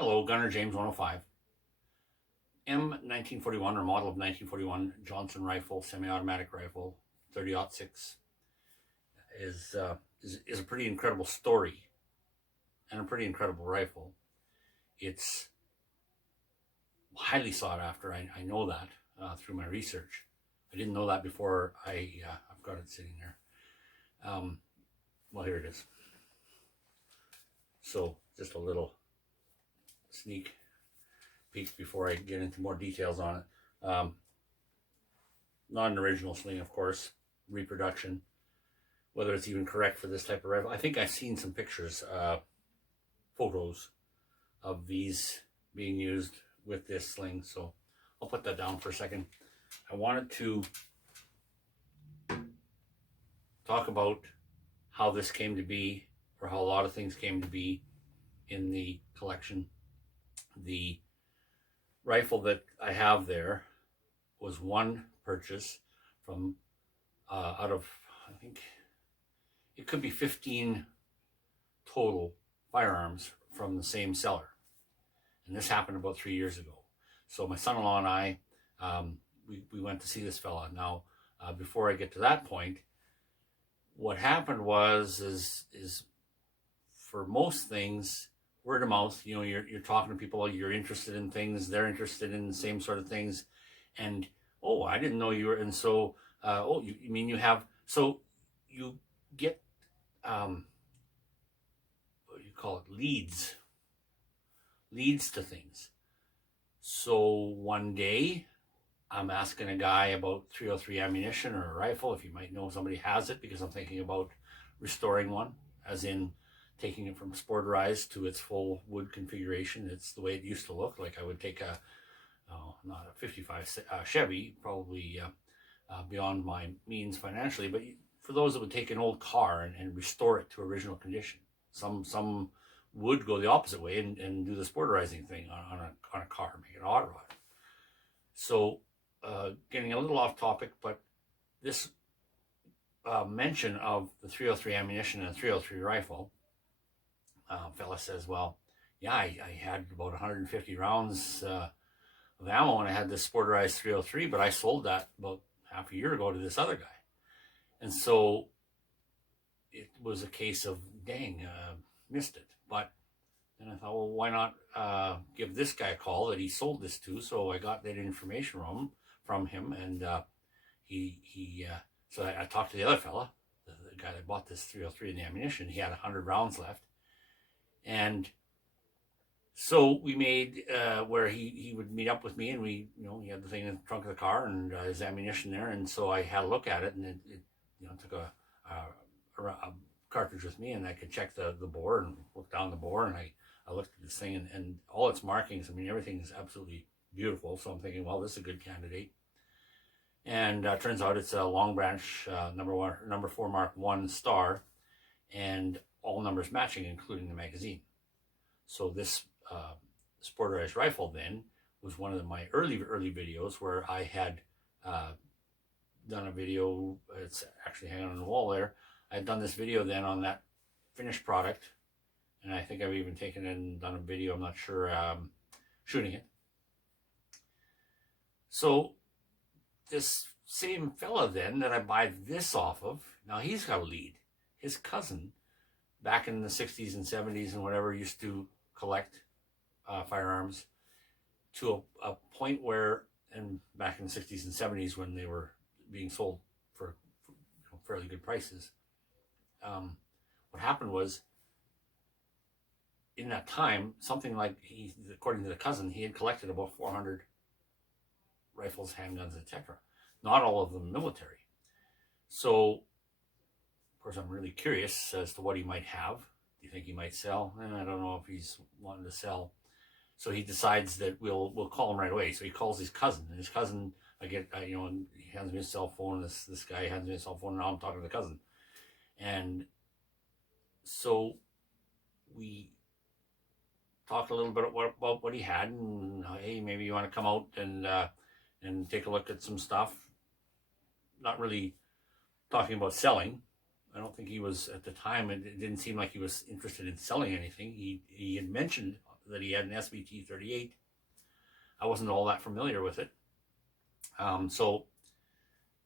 Hello, Gunner James 105. M1941 or model of 1941 Johnson rifle, semi-automatic rifle, 30-06 is a pretty incredible story and a pretty incredible rifle. It's highly sought after. I know that through my research. I didn't know that before. I've got it sitting there. Well, here it is. So just a little sneak peek before I get into more details on it. Not an original sling, of course. Reproduction. Whether it's even correct for this type of rifle. I think I've seen some pictures, photos of these being used with this sling. So I'll put that down for a second. I wanted to talk about how this came to be, or how a lot of things came to be in the collection. The rifle that I have there was one purchase from out of, I think it could be 15 total firearms from the same seller. And this happened about 3 years ago. So my son-in-law and I, we went to see this fella. Now, before I get to that point, what happened is for most things, word of mouth. You know, you're talking to people, you're interested in things, they're interested in the same sort of things, and oh, I didn't know you were, and so oh, you mean you have, so you get what do you call it, leads to things. So one day I'm asking a guy about 303 ammunition or a rifle, if you might know somebody has it, because I'm thinking about restoring one, as in taking it from sporterized to its full wood configuration. It's the way it used to look. Like I would take not a 55 Chevy, probably beyond my means financially, but for those that would take an old car and restore it to original condition. Some would go the opposite way and do the sporterizing thing on a car, make it auto rod. So getting a little off topic, but this mention of the 303 ammunition and 303 rifle, fella says, well, yeah, I had about 150 rounds of ammo and I had this sporterized 303, but I sold that about half a year ago to this other guy. And so it was a case of, dang, missed it. But then I thought, well, why not give this guy a call that he sold this to? So I got that information from him, and so I talked to the other fella, the guy that bought this 303 and the ammunition. He had 100 rounds left. And so we made where he would meet up with me, and we, he had the thing in the trunk of the car and his ammunition there. And so I had a look at it, and it took a cartridge with me, and I could check the bore and look down the bore, and I looked at this thing and all its markings. I mean, everything is absolutely beautiful. So I'm thinking, well, this is a good candidate. And turns out it's a Long Branch number 4 Mark 1 star, and all numbers matching, including the magazine. So this sporterized rifle then was one of my early videos where I had done a video. It's actually hanging on the wall there. I had done this video then on that finished product, and I think I've even taken it and done a video, I'm not sure, shooting it. So this same fella then that I buy this off of, now he's got a lead. His cousin, back in the 60s and 70s and whatever, used to collect firearms to a point where, and back in the 60s and 70s when they were being sold for fairly good prices, what happened was, in that time, something like, according to the cousin, he had collected about 400 rifles, handguns, etc. Not all of them military. So, of course, I'm really curious as to what he might have. Do you think he might sell? I don't know if he's wanting to sell. So he decides that we'll call him right away. So he calls his cousin, and his cousin, and he hands me his cell phone. This guy hands me his cell phone, and now I'm talking to the cousin. And so we talked a little bit about what he had, and hey, maybe you want to come out and take a look at some stuff. Not really talking about selling. I don't think he was, at the time, it didn't seem like he was interested in selling anything. He had mentioned that he had an SBT-38. I wasn't all that familiar with it. So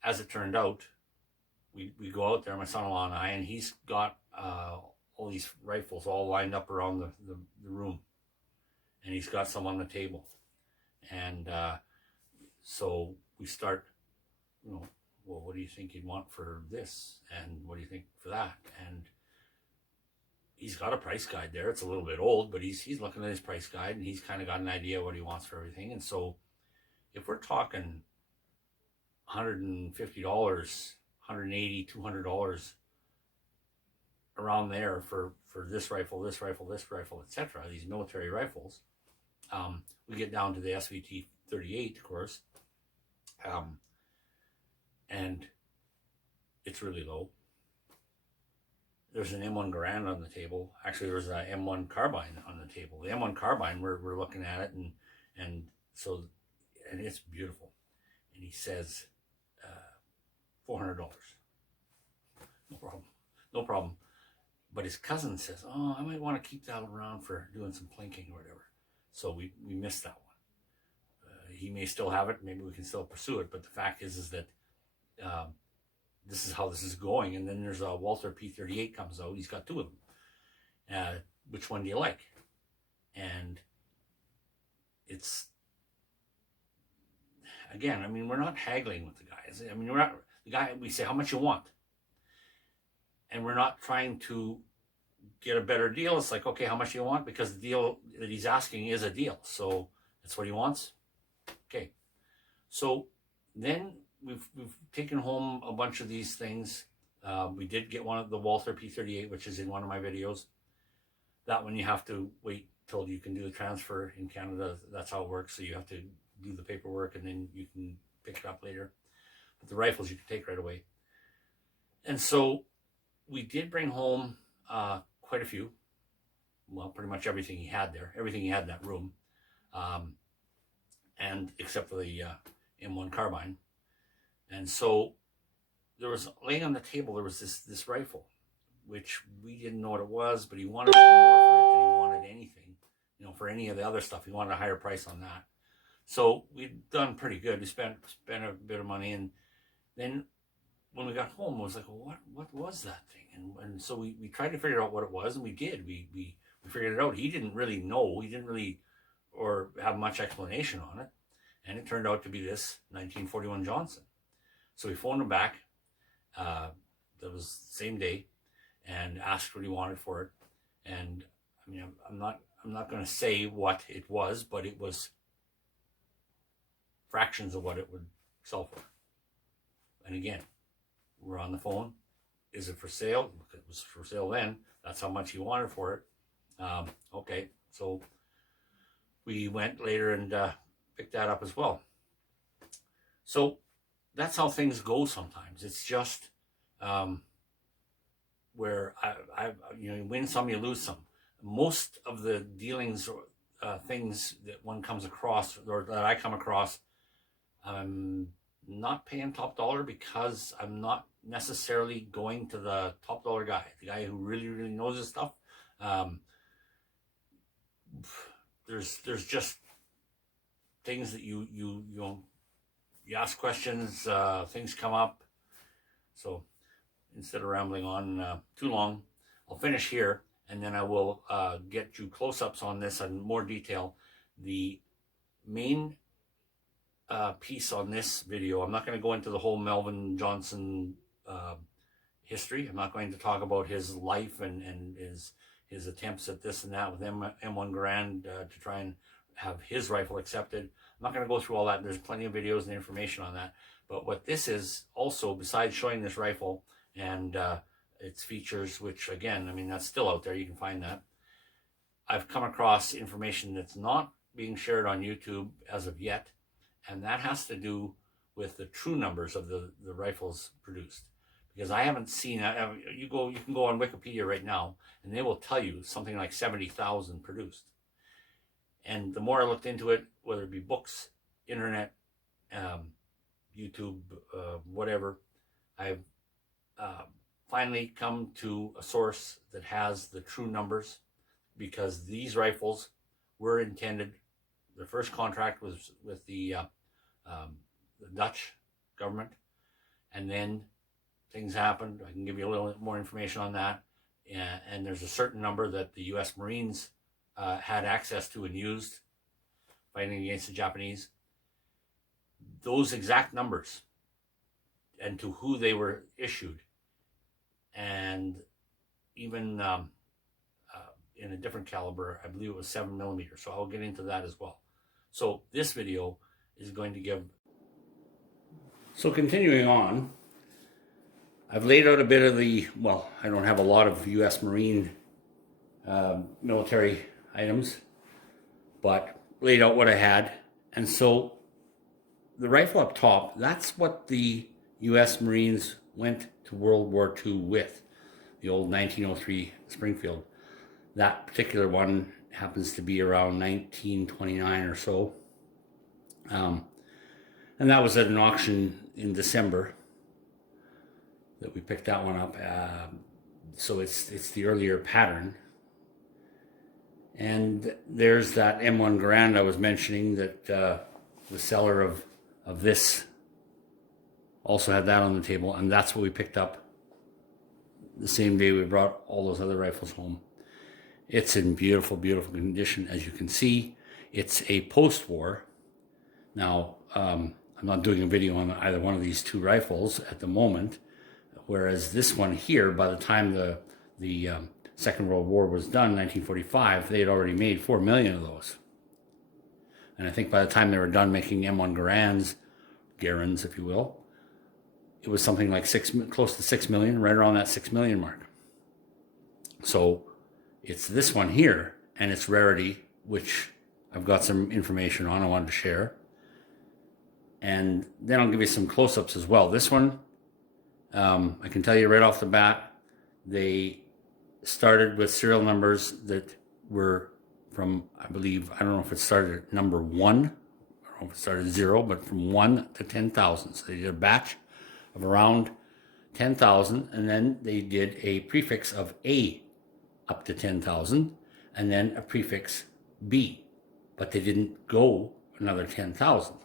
as it turned out, we go out there, my son-in-law and I, and he's got all these rifles all lined up around the room, and he's got some on the table. And so we start, well, what do you think you'd want for this? And what do you think for that? And he's got a price guide there. It's a little bit old, but he's looking at his price guide, and he's kind of got an idea what he wants for everything. And so if we're talking $150, $180, $200 around there for this rifle, etc., these military rifles, we get down to the SVT-38, of course, and it's really low. There's an M1 Garand on the table. Actually, there's an M1 carbine on the table. The M1 carbine, we're looking at it, and it's beautiful. And he says, $400. No problem. But his cousin says, oh, I might want to keep that around for doing some plinking or whatever. So we missed that one. He may still have it. Maybe we can still pursue it. But the fact is that this is how this is going. And then there's a Walther P38 comes out. He's got two of them. Which one do you like? And it's, again, I mean, we're not haggling with the guys. I mean, we're not, the guy, we say, how much you want? And we're not trying to get a better deal. It's like, okay, how much do you want? Because the deal that he's asking is a deal. So that's what he wants. Okay. So then we've taken home a bunch of these things. We did get one of the Walther P38, which is in one of my videos. That one you have to wait till you can do the transfer in Canada. That's how it works. So you have to do the paperwork and then you can pick it up later. But the rifles you can take right away. And so we did bring home quite a few. Well, pretty much everything he had there. Everything he had in that room. And except for the M1 carbine. And so there was, laying on the table, there was this rifle, which we didn't know what it was, but he wanted more for it than he wanted anything. You know, for any of the other stuff, he wanted a higher price on that. So we'd done pretty good. We spent a bit of money, and then when we got home, I was like, well, what was that thing? And so we tried to figure out what it was, and we did. We figured it out. He didn't really know. He didn't really or have much explanation on it. And it turned out to be this 1941 Johnson. So we phoned him back. That was the same day, and asked what he wanted for it. And I mean, I'm not going to say what it was, but it was fractions of what it would sell for. And again, we're on the phone. Is it for sale? It was for sale then. That's how much he wanted for it. Okay, so we went later and picked that up as well. So that's how things go sometimes. It's just where you win some, you lose some. Most of the dealings or things that one comes across, or that I come across, I'm not paying top dollar because I'm not necessarily going to the top dollar guy, the guy who really, really knows his stuff. There's just things that you ask questions, things come up. So instead of rambling on too long, I'll finish here, and then I will get you close-ups on this in more detail. The main piece on this video, I'm not going to go into the whole Melvin Johnson history. I'm not going to talk about his life and his attempts at this and that with M1 Garand to try and have his rifle accepted. I'm not going to go through all that. There's plenty of videos and information on that. But what this is also, besides showing this rifle and its features, which again, I mean, that's still out there. You can find that. I've come across information that's not being shared on YouTube as of yet. And that has to do with the true numbers of the rifles produced. Because I haven't seen, you can go on Wikipedia right now, and they will tell you something like 70,000 produced. And the more I looked into it, whether it be books, internet, YouTube, whatever, I've finally come to a source that has the true numbers, because these rifles were intended. The first contract was with the Dutch government, and then things happened. I can give you a little more information on that. And there's a certain number that the U.S. Marines had access to and used fighting against the Japanese. Those exact numbers and to who they were issued, and even in a different caliber, I believe it was 7mm. So I'll get into that as well. So this video is going to give. So continuing on, I've laid out a bit of the, well, I don't have a lot of U.S. Marine military items, but laid out what I had. And so the rifle up top, that's what the U.S. Marines went to World War II with, the old 1903 Springfield. That particular one happens to be around 1929 or so. And that was at an auction in December that we picked that one up. So it's the earlier pattern. And there's that M1 Garand I was mentioning that the seller of this also had that on the table, and that's what we picked up the same day we brought all those other rifles home. It's in beautiful, beautiful condition, as you can see. It's a post-war. Now, I'm not doing a video on either one of these two rifles at the moment, whereas this one here, by the time the Second World War was done, 1945, they had already made 4 million of those. And I think by the time they were done making M1 Garands, if you will, it was something like close to 6 million, right around that 6 million mark. So it's this one here and its rarity, which I've got some information on I wanted to share. And then I'll give you some close-ups as well. This one, I can tell you right off the bat, they started with serial numbers that were from, I believe, I don't know if it started at number 1, I don't know if it started at 0, but from 1 to 10,000. So they did a batch of around 10,000, and then they did a prefix of A up to 10,000, and then a prefix B, but they didn't go another 10,000.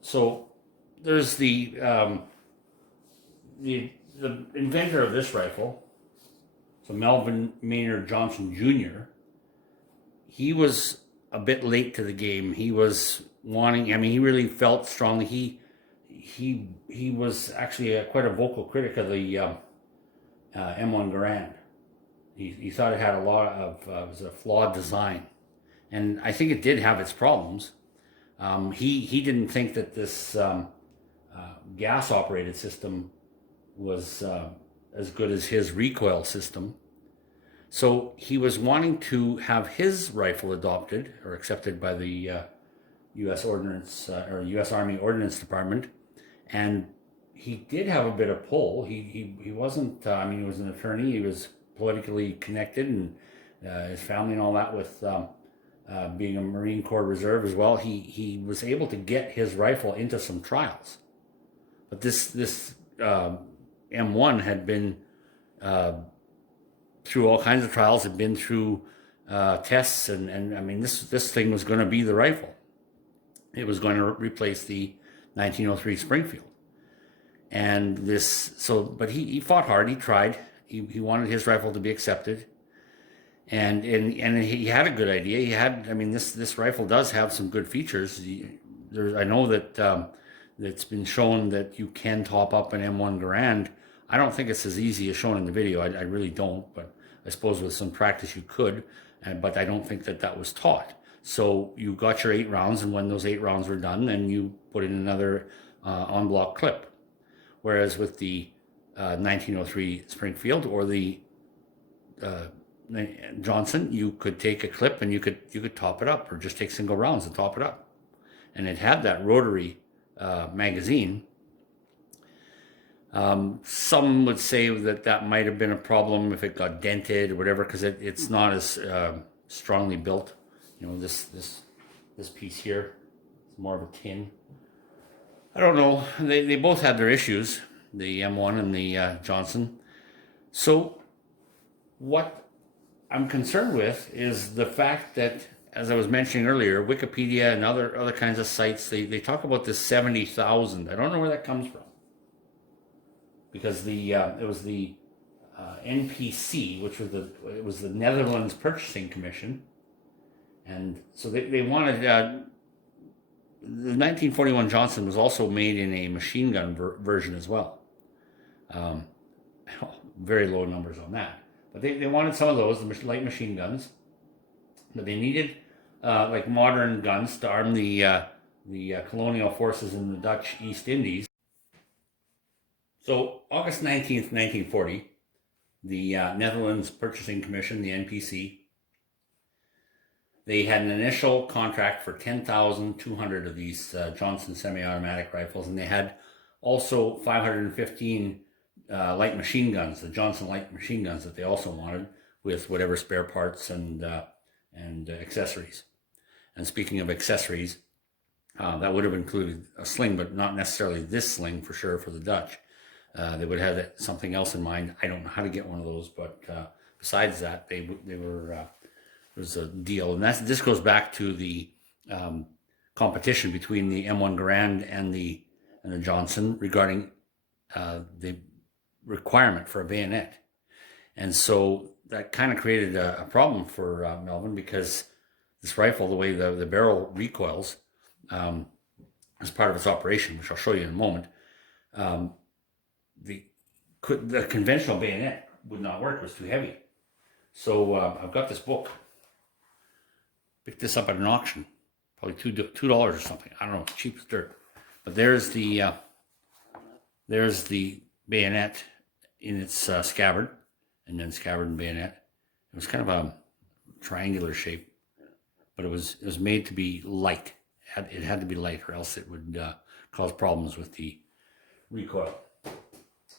So there's the inventor of this rifle, so Melvin Maynard Johnson Jr., he was a bit late to the game. He was wanting, I mean, he really felt strongly. He was actually quite a vocal critic of the M1 Garand. He thought it had a lot of, it was a flawed design. And I think it did have its problems. He didn't think that this gas-operated system was as good as his recoil system. So he was wanting to have his rifle adopted or accepted by the U.S. Ordnance or U.S. Army Ordnance Department, and he did have a bit of pull. He wasn't. I mean, he was an attorney. He was politically connected, and his family and all that with being a Marine Corps Reserve as well. He was able to get his rifle into some trials, but this M1 had been through all kinds of trials, had been through tests, and I mean, this thing was going to be the rifle. It was going to replace the 1903 Springfield. And this, so, but he fought hard, he tried, he wanted his rifle to be accepted. And he had a good idea. He had, I mean, this rifle does have some good features. I know that it's been shown that you can top up an M1 Garand. I don't think it's as easy as shown in the video. I really don't, but I suppose with some practice you could, but I don't think that was taught. So you got your 8 rounds, and when those 8 rounds were done, then you put in another on-block clip. Whereas with the 1903 Springfield or the Johnson, you could take a clip and you could top it up, or just take single rounds and top it up. And it had that rotary magazine. Some would say that might have been a problem if it got dented or whatever, because it's not as strongly built. You know, this piece here is more of a tin. I don't know. They both had their issues, the M1 and the Johnson. So what I'm concerned with is the fact that, as I was mentioning earlier, Wikipedia and other kinds of sites, they talk about this 70,000. I don't know where that comes from, because it was the NPC, which was the Netherlands Purchasing Commission, and so they wanted the 1941 Johnson was also made in a machine gun version as well. Um, very low numbers on that, but they wanted some of those, the light machine guns, but they needed like modern guns to arm the colonial forces in the Dutch East Indies. So August 19th, 1940, the Netherlands Purchasing Commission, the NPC, they had an initial contract for 10,200 of these Johnson semi-automatic rifles, and they had also 515 light machine guns, the Johnson light machine guns that they also wanted, with whatever spare parts and accessories. And speaking of accessories, that would have included a sling, but not necessarily this sling for sure for the Dutch. They would have had something else in mind. I don't know how to get one of those, but besides that, they were there was a deal, and this goes back to the competition between the M1 Garand and the Johnson regarding the requirement for a bayonet, and so that kind of created a problem for Melvin, because this rifle, the way the barrel recoils as part of its operation, which I'll show you in a moment, the conventional bayonet would not work; it was too heavy. So I've got this book. Picked this up at an auction, probably $2 or something. I don't know, cheap as dirt. But there's the bayonet in its scabbard, and then scabbard and bayonet. It was kind of a triangular shape, but it was made to be light. It had to be light, or else it would cause problems with the recoil.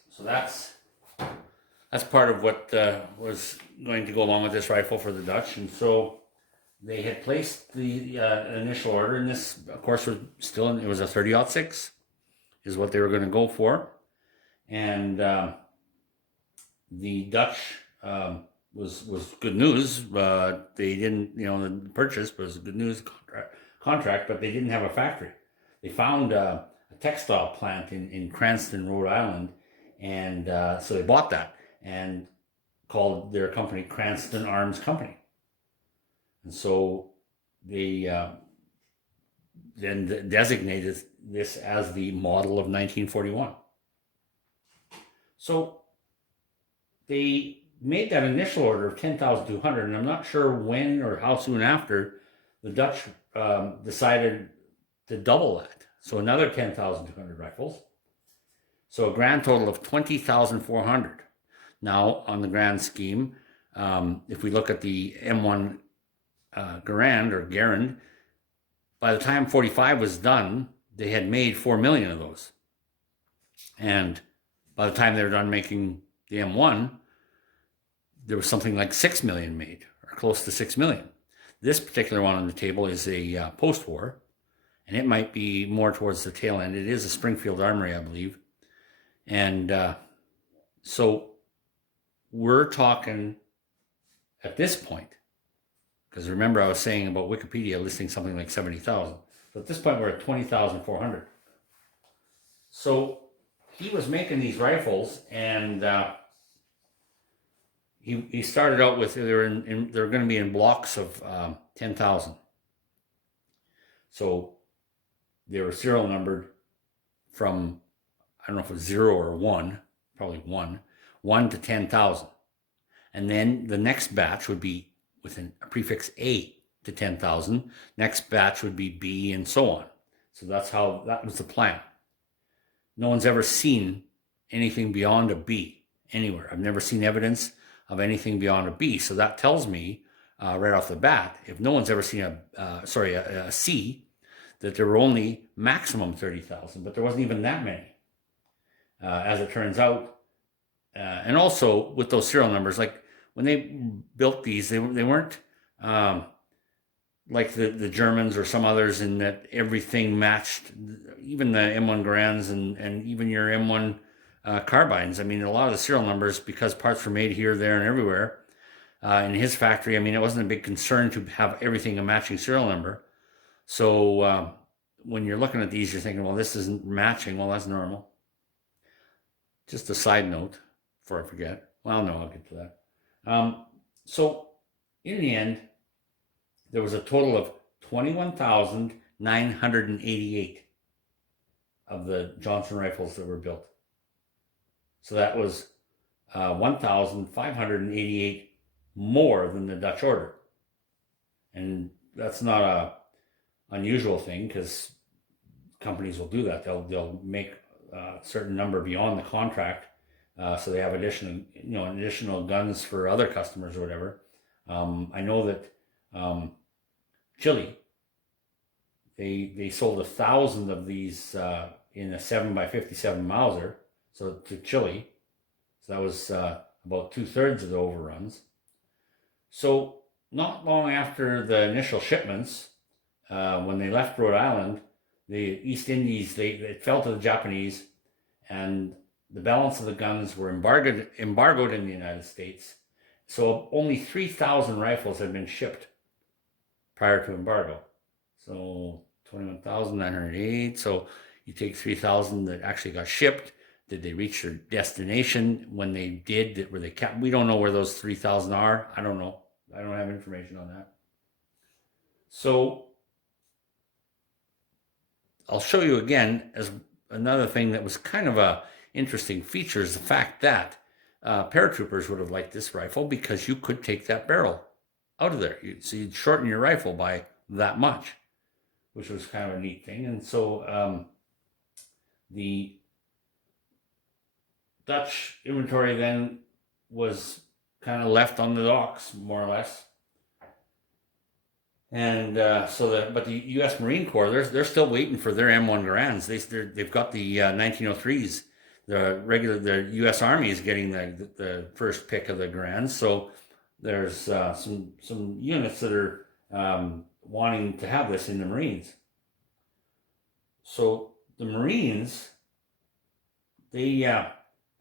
So that's part of what was going to go along with this rifle for the Dutch, and so they had placed the initial order, and this, of course, was still it was a 30-06, is what they were going to go for, and the Dutch was good news. They didn't, the purchase was a good news contract, but they didn't have a factory. They found a textile plant in Cranston, Rhode Island, and so they bought that and called their company Cranston Arms Company. And so they then designated this as the model of 1941. So they made that initial order of 10,200, and I'm not sure when or how soon after the Dutch decided to double that. So another 10,200 rifles. So a grand total of 20,400. Now, on the grand scheme, if we look at the M1 Garand, by the time 45 was done, they had made 4 million of those. And by the time they were done making the M1, there was something like 6 million made, or close to 6 million. This particular one on the table is a post-war, and it might be more towards the tail end. It is a Springfield Armory, I believe. And so we're talking at this point, because remember I was saying about Wikipedia listing something like 70,000. So at this point we're at 20,400. So he was making these rifles, and he started out with, they're going to be in blocks of 10,000. So they were serial numbered from, I don't know if it was 0 or 1, probably 1 to 10,000. And then the next batch would be with a prefix A to 10,000. Next batch would be B, and so on. So that was the plan. No one's ever seen anything beyond a B anywhere. I've never seen evidence of anything beyond a B. So that tells me right off the bat, if no one's ever seen a C, that there were only maximum 30,000, but there wasn't even that many, as it turns out. And also with those serial numbers, like when they built these, they weren't like the Germans or some others, in that everything matched, even the M1 Garands and even your M1 carbines. I mean, a lot of the serial numbers, because parts were made here, there, and everywhere, in his factory, I mean, it wasn't a big concern to have everything a matching serial number. So when you're looking at these, you're thinking, well, this isn't matching. Well, that's normal. Just a side note before I forget. Well, no, I'll get to that. So in the end, there was a total of 21,988 of the Johnson rifles that were built. So that was 1,588 more than the Dutch order. And that's not a unusual thing, because companies will do that. They'll make a certain number beyond the contract, so they have additional guns for other customers or whatever. I know that Chile, they sold 1,000 of these in a 7x57 Mauser, so to Chile. So that was about 2/3 of the overruns. So not long after the initial shipments, when they left Rhode Island, the East Indies, it fell to the Japanese, and the balance of the guns were embargoed in the United States. So only 3,000 rifles had been shipped prior to embargo. So 21,908. So you take 3,000 that actually got shipped. Did they reach their destination? When they did, were they kept? We don't know where those 3,000 are. I don't know. I don't have information on that. So I'll show you again as another thing that was kind of a interesting feature is the fact that paratroopers would have liked this rifle, because you could take that barrel out of there. So you'd shorten your rifle by that much, which was kind of a neat thing. And so the Dutch inventory then was kind of left on the docks, more or less. And but the U.S. Marine Corps, they're still waiting for their M1 Garands. They've got the 1903s. The U.S. Army is getting the first pick of the Garands. So there's some units that are wanting to have this in the Marines. So the Marines, they had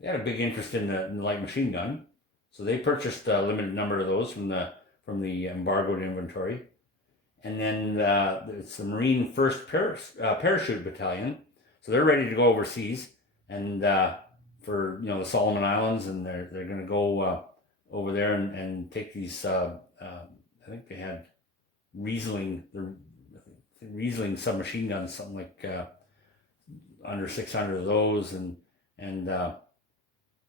a big interest in the light machine gun. So they purchased a limited number of those from the embargoed inventory. And then it's the Marine 1st Parachute Battalion. So they're ready to go overseas, and for the Solomon Islands, and they're going to go over there and take these. I think they had Riesling submachine guns, something like under 600 of those, and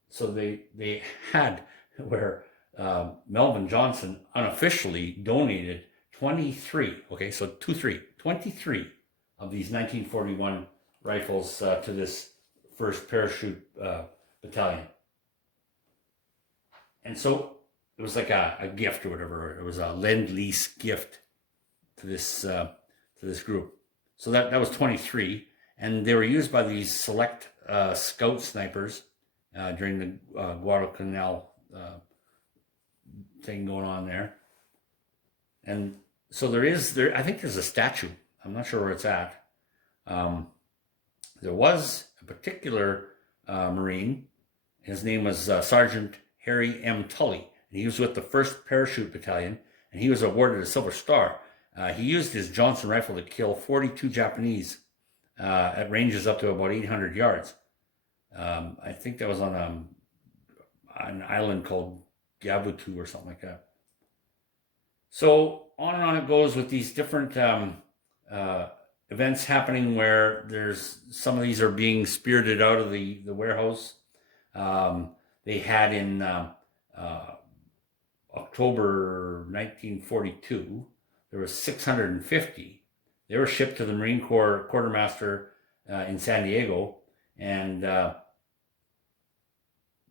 so they had where Melvin Johnson unofficially donated 23 of these 1941 rifles to this 1st Parachute Battalion. And so it was like a gift or whatever. It was a lend-lease gift to this group. So that was 23, and they were used by these select scout snipers during the Guadalcanal thing going on there. And so I think there's a statue. I'm not sure where it's at. There was a particular Marine. His name was Sergeant Harry M. Tully. And he was with the 1st Parachute Battalion, and he was awarded a Silver Star. He used his Johnson rifle to kill 42 Japanese at ranges up to about 800 yards. I think that was on an island called Gavutu or something like that. So on and on it goes with these different events happening, where there's some of these are being spirited out of the warehouse. They had in October 1942, there was 650. They were shipped to the Marine Corps quartermaster in San Diego, and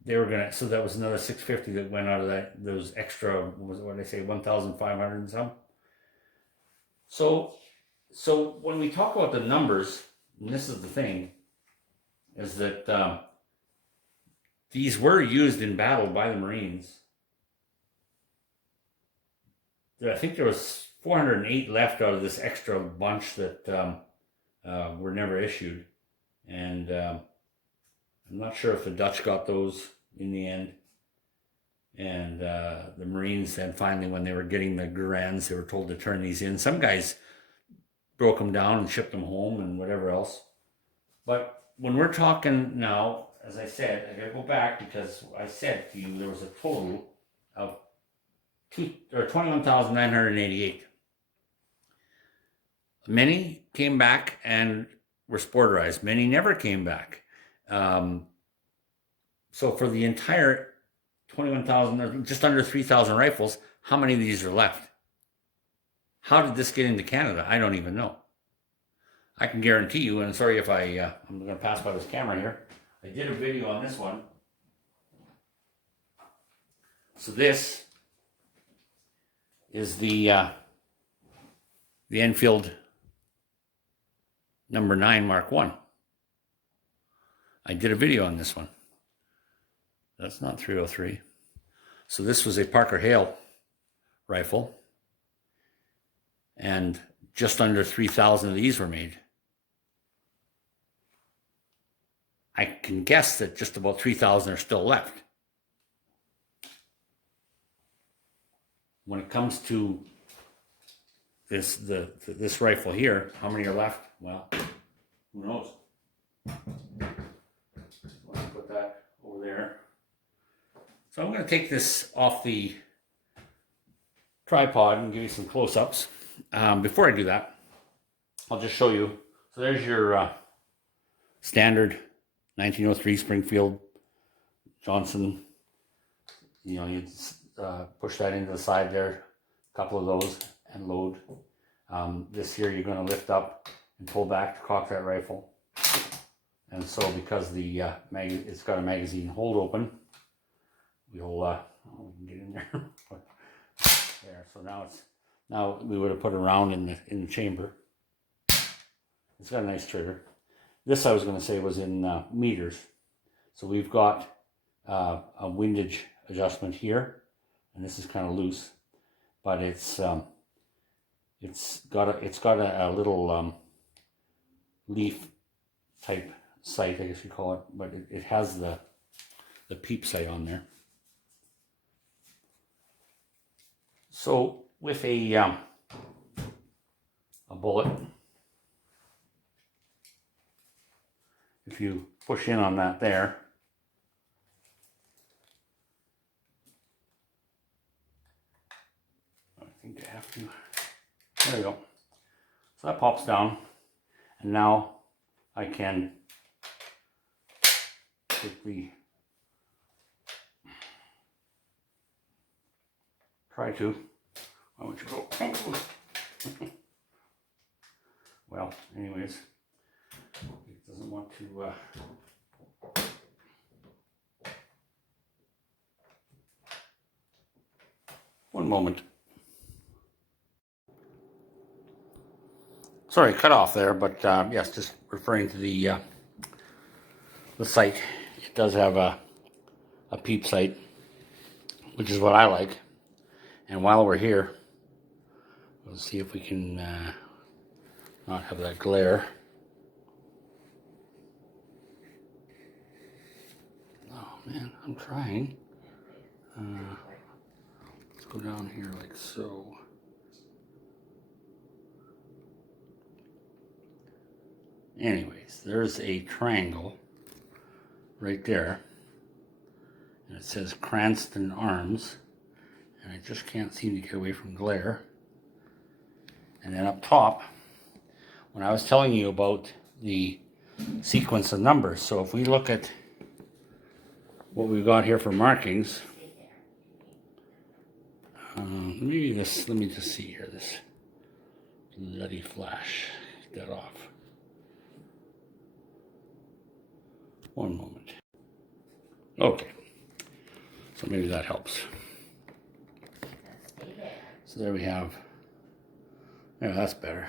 they were gonna. So that was another 650 that went out of those extra. What did I say? 1,500 and some. So when we talk about the numbers, and this is the thing, is that these were used in battle by the Marines. I think there was 408 left out of this extra bunch that were never issued, and I'm not sure if the Dutch got those in the end. And the Marines then finally, when they were getting the Gurans, they were told to turn these in. Some guys broke them down and shipped them home and whatever else. But when we're talking now, as I said, I gotta go back because I said to you there was a total of 21,988. Many came back and were sporterized. Many never came back. So for the entire 21,000, or just under 3,000 rifles, how many of these are left? How did this get into Canada? I don't even know. I can guarantee you, and sorry if I'm going to pass by this camera here. I did a video on this one. So this is the Enfield number 9 Mark 1. I did a video on this one. That's not 303. So this was a Parker Hale rifle, and just under 3,000 of these were made. I can guess that just about 3,000 are still left. When it comes to this rifle here, how many are left? Well, who knows? Let's put that over there. So I'm going to take this off the tripod and give you some close-ups. Before I do that, I'll just show you. So there's your standard 1903 Springfield Johnson. You know, you push that into the side there, a couple of those, and load. This here you're going to lift up and pull back to cock that rifle. And so because the it's got a magazine hold open, we'll we can get in there. There. So now we would have put a round in the chamber. It's got a nice trigger. This I was going to say was in meters. So we've got a windage adjustment here, and this is kind of loose, but it's got a little leaf type sight, I guess you call it, but it has the peep sight on there. So with a bullet, if you push in on that there, I think I have to, there we go. So that pops down, and now I can take the, why don't you go? Well, anyways, it doesn't want to, one moment. Sorry, cut off there, but yes, just referring to the sight. It does have a peep sight, which is what I like. And while we're here, we'll see if we can not have that glare. Oh man, I'm trying. Let's go down here like so. Anyways, there's a triangle right there, and it says Cranston Arms, and I just can't seem to get away from glare. And then up top, when I was telling you about the sequence of numbers, so if we look at what we've got here for markings, maybe this, let me just see here, this bloody flash, get that off. One moment. Okay, so maybe that helps. So there we have, yeah, that's better.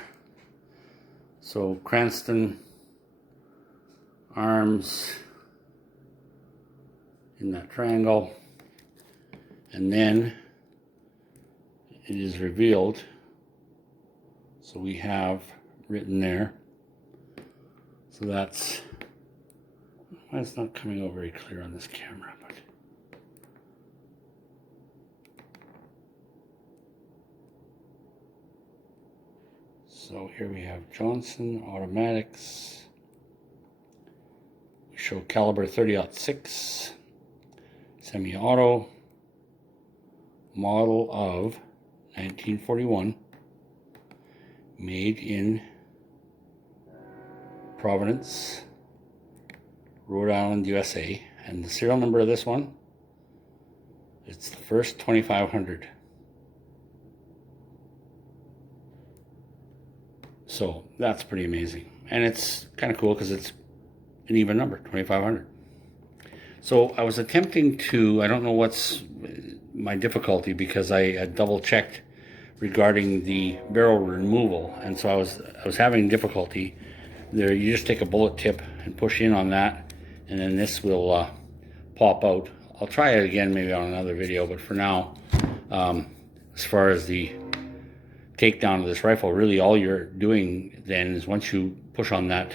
So Cranston Arms in that triangle, and then it is revealed. So we have written there. So that's, well, it's not coming out very clear on this camera, but So here we have Johnson automatics. We show caliber 30-06, semi-auto, model of 1941, made in Providence, Rhode Island, USA. And the serial number of this one, it's the first 2500. So that's pretty amazing. And it's kind of cool because it's an even number, 2500. So I was attempting to, I don't know what's my difficulty, because I double checked regarding the barrel removal, and so I was having difficulty there. You just take a bullet tip and push in on that, and then this will pop out. I'll try it again maybe on another video, but for now, as far as the takedown of this rifle, really all you're doing then is once you push on that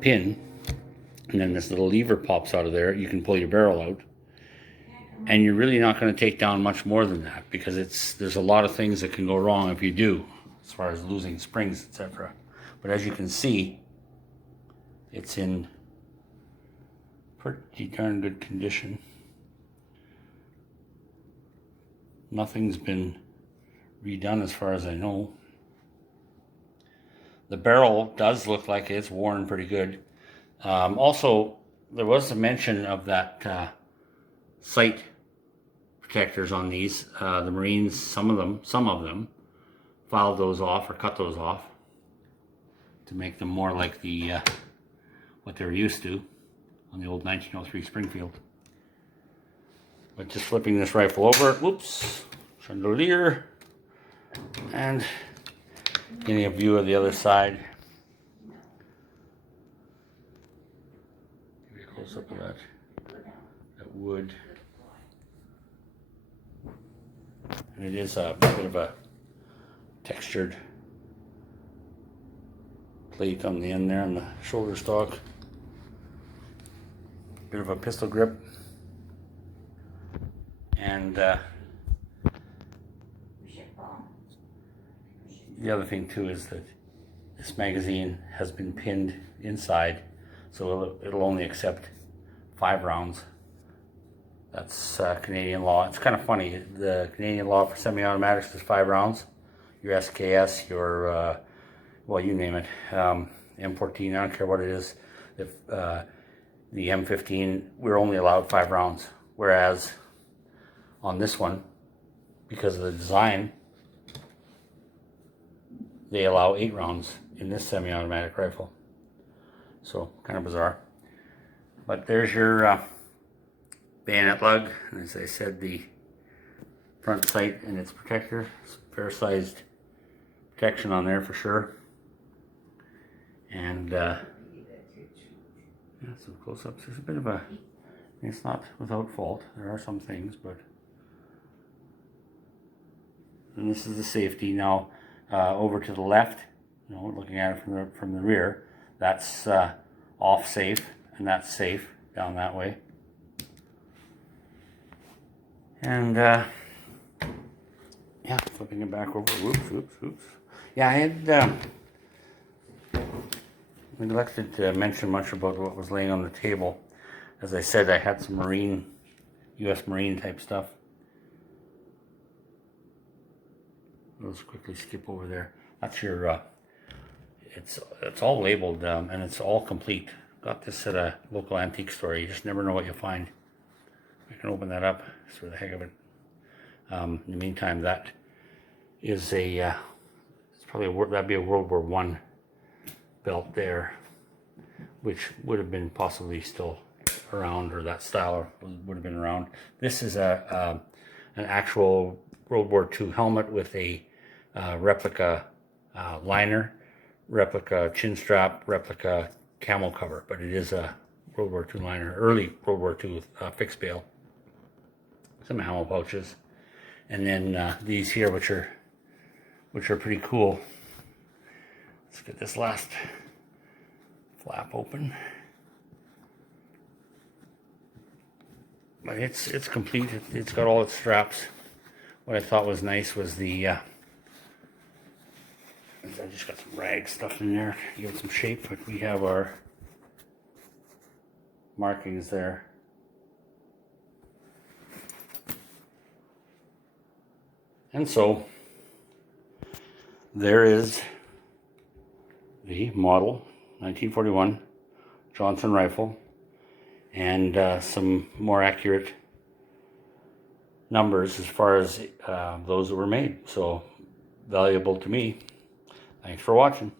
pin, and then this little lever pops out of there, you can pull your barrel out. And you're really not going to take down much more than that, because there's a lot of things that can go wrong if you do, as far as losing springs, etc. But as you can see, it's in pretty darn good condition. Nothing's been redone as far as I know. The barrel does look like it's worn pretty good. Also, there was a mention of that sight protectors on these. The Marines, some of them filed those off or cut those off to make them more like the what they were used to on the old 1903 Springfield. But just flipping this rifle over, whoops, chandelier, and getting a view of the other side. Give you a close up of that wood. And it is a bit of a textured plate on the end there on the shoulder stock. Bit of a pistol grip. And the other thing too is that this magazine has been pinned inside, so it'll only accept 5 rounds. That's Canadian law. It's kind of funny. The Canadian law for semi-automatics is 5 rounds. Your SKS, your, well, you name it, M14, I don't care what it is. If, the M15, we're only allowed 5 rounds. Whereas on this one, because of the design, they allow 8 rounds in this semi-automatic rifle. So, kind of bizarre. But there's your bayonet lug, and as I said, the front sight and its protector. Fair-sized protection on there for sure. And yeah, some close-ups. There's a bit of a, it's not without fault. There are some things, but. And this is the safety. Now, over to the left, you know, looking at it from the rear, that's off safe, and that's safe down that way. And yeah, flipping it back over. Whoops. Yeah, I had neglected to mention much about what was laying on the table. As I said, I had some U.S. Marine type stuff. Let's quickly skip over there. That's your, it's all labeled and it's all complete. Got this at a local antique store. You just never know what you'll find. I can open that up just for the heck of it. In the meantime, that is a, it's probably that'd be a World War I belt there, which would have been possibly still around, or that style would have been around. This is an actual World War II helmet with a replica liner, replica chin strap, replica camel cover, but it is a World War II liner, early World War II fixed bail. Some ammo pouches, and then these here, which are pretty cool. Let's get this last flap open. But it's complete. It's got all its straps. What I thought was nice was the I just got some rag stuff in there to give it some shape, but we have our markings there. And so there is the model 1941 Johnson rifle, and some more accurate numbers as far as those that were made. So valuable to me. Thanks for watching.